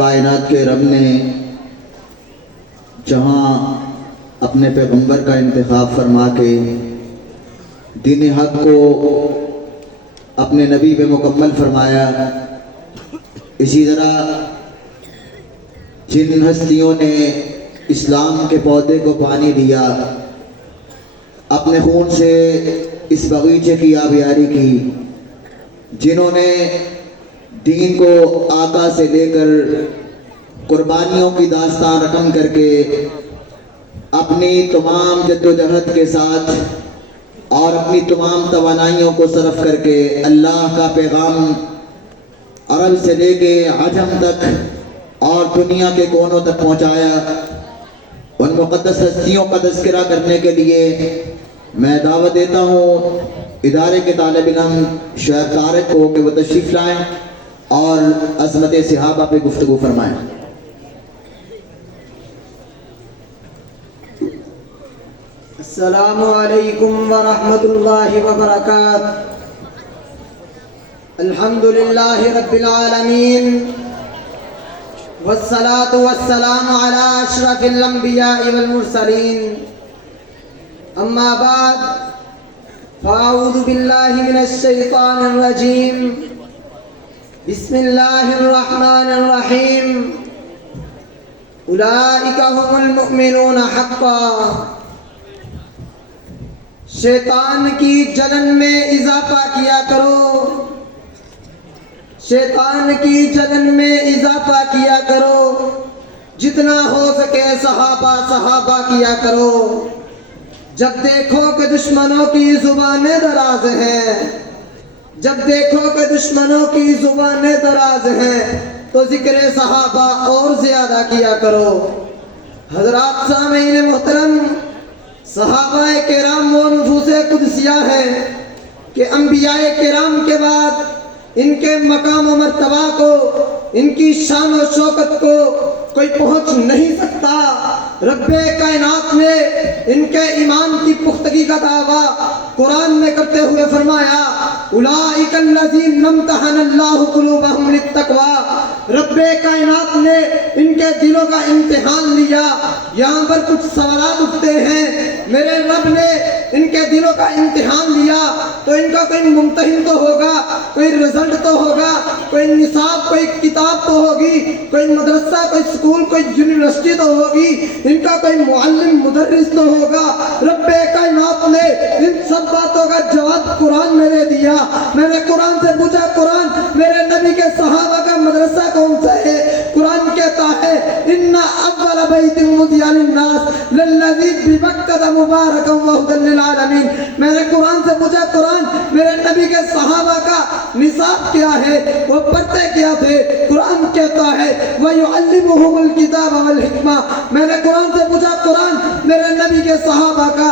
کائنات کے رب نے جہاں اپنے پیغمبر کا انتخاب فرما کے دین حق کو اپنے نبی پہ مکمل فرمایا، اسی طرح جن ہستیوں نے اسلام کے پودے کو پانی دیا، اپنے خون سے اس باغیچے کی آبیاری کی، جنہوں نے دین کو آقا سے لے کر قربانیوں کی داستان رقم کر کے اپنی تمام جد و جہد کے ساتھ اور اپنی تمام توانائیوں کو صرف کر کے اللہ کا پیغام عرب سے لے کے عجم تک اور دنیا کے کونوں تک پہنچایا، ان مقدس ہستیوں کا تذکرہ کرنے کے لیے میں دعوت دیتا ہوں ادارے کے طالب علم شعیب طارق کو کہ وہ تشریف لائیں اور عظمت صحابہ پہ گفتگو فرمائیں۔ السلام علیکم ورحمۃ اللہ وبرکاتہ۔ الحمد للہ رب العالمین والصلاة والسلام علی اشرف الانبیاء والمرسلین، اما بعد فاعوذ باللہ من الشیطان الرجیم، بسم اللہ الرحمن الرحیم، اولئک هم المؤمنون حقا۔ شیطان کی جلن میں اضافہ کیا کرو، شیطان کی جلن میں اضافہ کیا کرو، جتنا ہو سکے صحابہ کیا کرو۔ جب دیکھو کہ دشمنوں کی زبانیں دراز ہیں، جب دیکھو کہ دشمنوں کی زبانیں دراز ہیں تو ذکر صحابہ اور زیادہ کیا کرو۔ حضرات سامعین محترم، صحابہ کرام وہ نفوس قدسیہ ہیں کہ انبیاء کرام کے بعد ان کے مقام و مرتبہ کو، ان کی شان و شوکت کو کوئی پہنچ نہیں سکتا۔ رب کائنات نے ان کے ایمان کی پختگی کا دعویٰ قرآن میں کرتے ہوئے فرمایا، اولئک الذین امتحن اللہ قلوبہم للتقوی۔ رب کائنات نے ان کے دلوں کا امتحان لیا۔ یہاں پر کچھ سوالات اٹھتے ہیں، میرے رب نے ان کے دلوں کا امتحان لیا تو ان کا کوئی ممتحن تو ہوگا، کوئی رزلٹ تو ہوگا، کوئی نصاب، کوئی کتاب تو ہوگی، کوئی مدرسہ، کوئی اسکول، کوئی یونیورسٹی تو ہوگی، ان کا کوئی معلم مدرس تو ہوگا۔ رب کائنات نے ان سب باتوں کا جواب قرآن میں دے دیا۔ میں نے قرآن سے پوچھا، قرآن میرے نبی کے صحابہ کا مدرسہ کون سا ہے؟ قرآن کہتا ہے ان اول بیت وضع للناس للذی ببکۃ مبارکا وہدی للعالمین۔ میں نے قرآن سے پوچھا، قرآن میرے نبی کے صحابہ کا نصاب کیا ہے، وہ پڑھتے کیا تھے؟ قرآن کہتا ہے وَيُعَلِّمُهُمُ الْكِتَابَ وَالْحِکْمَةَ۔ میں نے قرآن سے پوچھا، قرآن میرے نبی کے صحابہ کا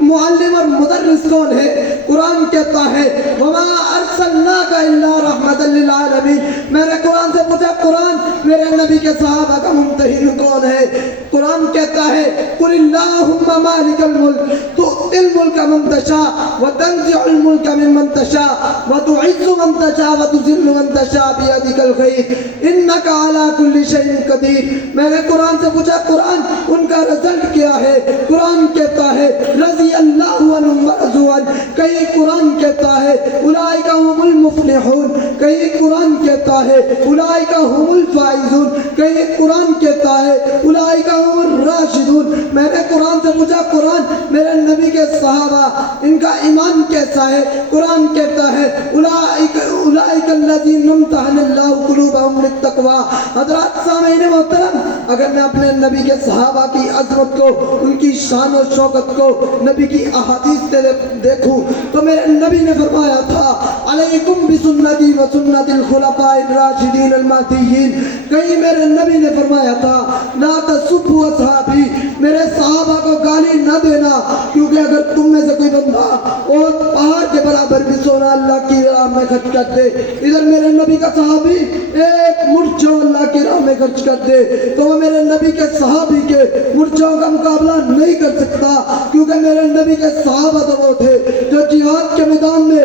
معلم اور مدرس کون ہے؟ قرآن کہتا ہے وَمَا أَرْسَلْنَاكَ إِلَّا رَحْمَةً لِلْعَالَمِينَ۔ میں نے قرآن سے پوچھا، قرآن میرے نبی کے صحابہ کا ممتحن کون ہے؟ قرآن کہتا ہے قُلِ اللَّهُمَّ مَالِكَ الْمُلْكِ تُؤْتِي الْمُلْكَ مَن تَشَاءُ وَتَنزِعُ الْمُلْكَ مِمَّن تَشَاءُ وَتُعِزُّ مَن تَشَاءُ وَتُذِلُّ مَن تَشَاءُ بِيَدِكَ الْخَيْرُ إِنَّكَ عَلَى كُلِّ شَيْءٍ قَدِيرٌ۔ میں نے قرآن سے پوچھا، قرآن ان کا رزلٹ کیا ہے؟ قرآن کہتا ہے رضی اللہ عنہم ورضوا عنہ۔ کہیں قرآن کہتا ہے اولئک هم المفلحون، کہیں قرآن کہتا ہے اولئک هم الفائزون، کہیں قرآن کہتا ہے اولئک هم الراشدون۔ میں نے قرآن سے پوچھا، قرآن میرے نبی کے صحابہ ان کا ایمان کیسا ہے؟ قرآن کہتا ہے اولئک الذین امتحن اللہ قلوبہم للتقوی۔ حضرات سامعین محترم، اگر میں اپنے نبی کے صحابہ کی عظمت کو، ان کی شان و شوکت کو نبی کی احادیث سے دیکھوں تو میرے نبی نے فرمایا تھا علیکم بسنتی و سنت الخلفاء الراشدین المہدیین۔ کہیں میرے نبی نے فرمایا تھا لا تسبوا اصحابی، میرے صحابہ کو گالی نہ دینا، کیونکہ اگر تم میں سے کوئی بندہ اور پہاڑ کے برابر بھی سونا اللہ کی راہ میں خرچ کر دے، ادھر میرے نبی کا صحابی ایک مرچوں اللہ کی راہ میں خرچ کر دے تو وہ میرے نبی کے صحابی کے مرچوں کا مقابلہ نہیں کر سکتا، کیونکہ میرے نبی کے صحابہ تو وہ تھے جو جہاد کے میدان میں